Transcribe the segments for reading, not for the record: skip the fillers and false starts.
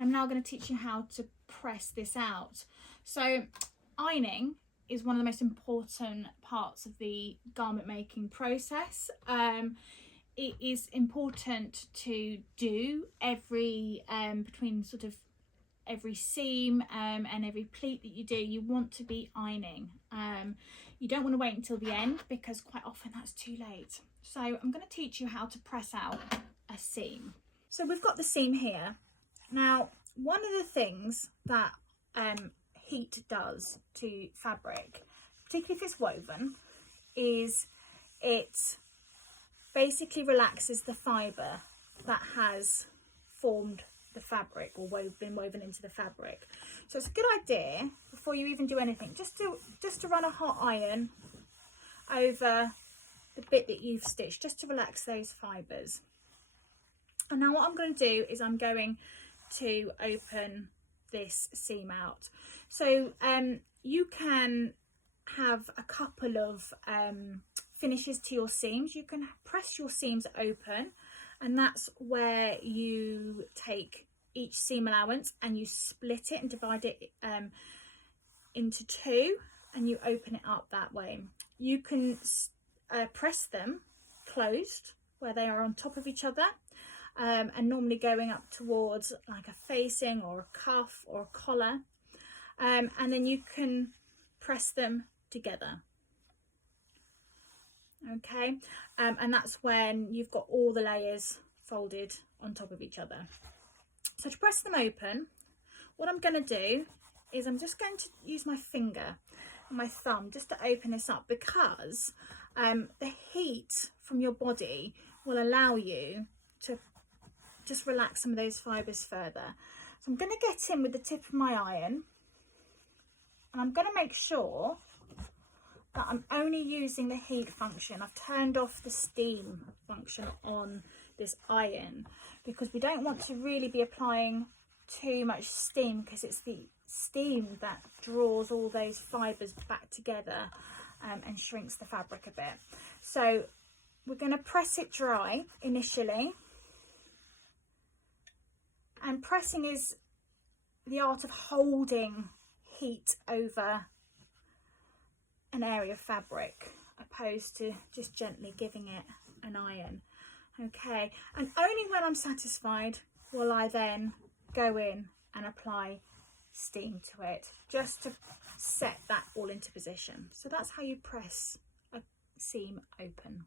I'm now going to teach you how to press this out. So ironing is one of the most important parts of the garment making process. It is important to do every between sort of every seam and every pleat that you do. You want to be ironing. You don't want to wait until the end, because quite often that's too late. So I'm going to teach you how to press out a seam. So we've got the seam here. Now, one of the things that heat does to fabric, particularly if it's woven, is it basically relaxes the fibre that has formed the fabric or been woven into the fabric. So it's a good idea, before you even do anything, just to run a hot iron over the bit that you've stitched, just to relax those fibres. And now what I'm going to do is I'm going to open this seam out. So you can have a couple of finishes to your seams. You can press your seams open, and that's where you take each seam allowance and you split it and divide it into two, and you open it up that way. You can press them closed where they are on top of each other, and normally going up towards like a facing or a cuff or a collar, and then you can press them together. Okay, and that's when you've got all the layers folded on top of each other. So to press them open, what I'm going to do is I'm just going to use my finger and my thumb just to open this up, because the heat from your body will allow you to just relax some of those fibres further. So I'm going to get in with the tip of my iron, and I'm going to make sure that I'm only using the heat function. I've turned off the steam function on this iron, because we don't want to really be applying too much steam, because it's the steam that draws all those fibres back together and shrinks the fabric a bit. So we're going to press it dry initially. And pressing is the art of holding heat over an area of fabric, opposed to just gently giving it an iron. Okay, and only when I'm satisfied will I then go in and apply steam to it, just to set that all into position. So that's how you press a seam open.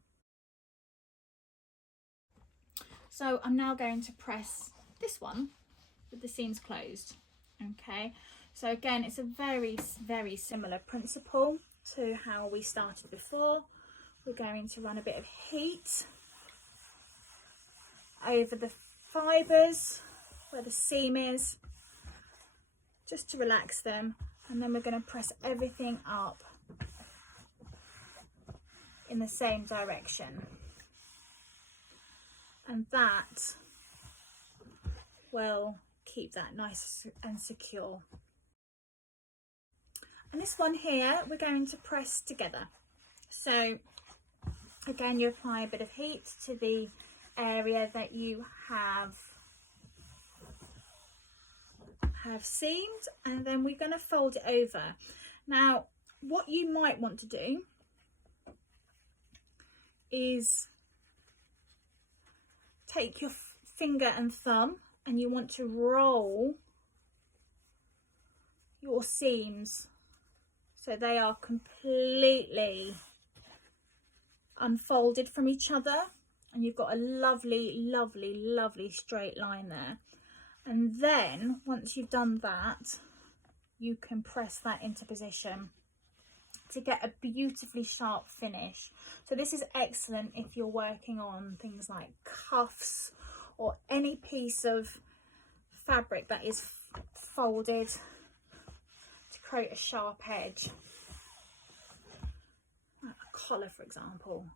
So I'm now going to press this one with the seams closed. Okay, so again, it's a very, very similar principle to how we started before. We're going to run a bit of heat over the fibres where the seam is, just to relax them, and then we're going to press everything up in the same direction, and that will keep that nice and secure. And this one here we're going to press together. So again, you apply a bit of heat to the area that you have seamed, and then we're going to fold it over. Now what you might want to do is take your finger and thumb, and you want to roll your seams so they are completely unfolded from each other, and you've got a lovely, lovely, lovely straight line there. And then once you've done that, you can press that into position to get a beautifully sharp finish. So this is excellent if you're working on things like cuffs or any piece of fabric that is folded to create a sharp edge, like a collar for example.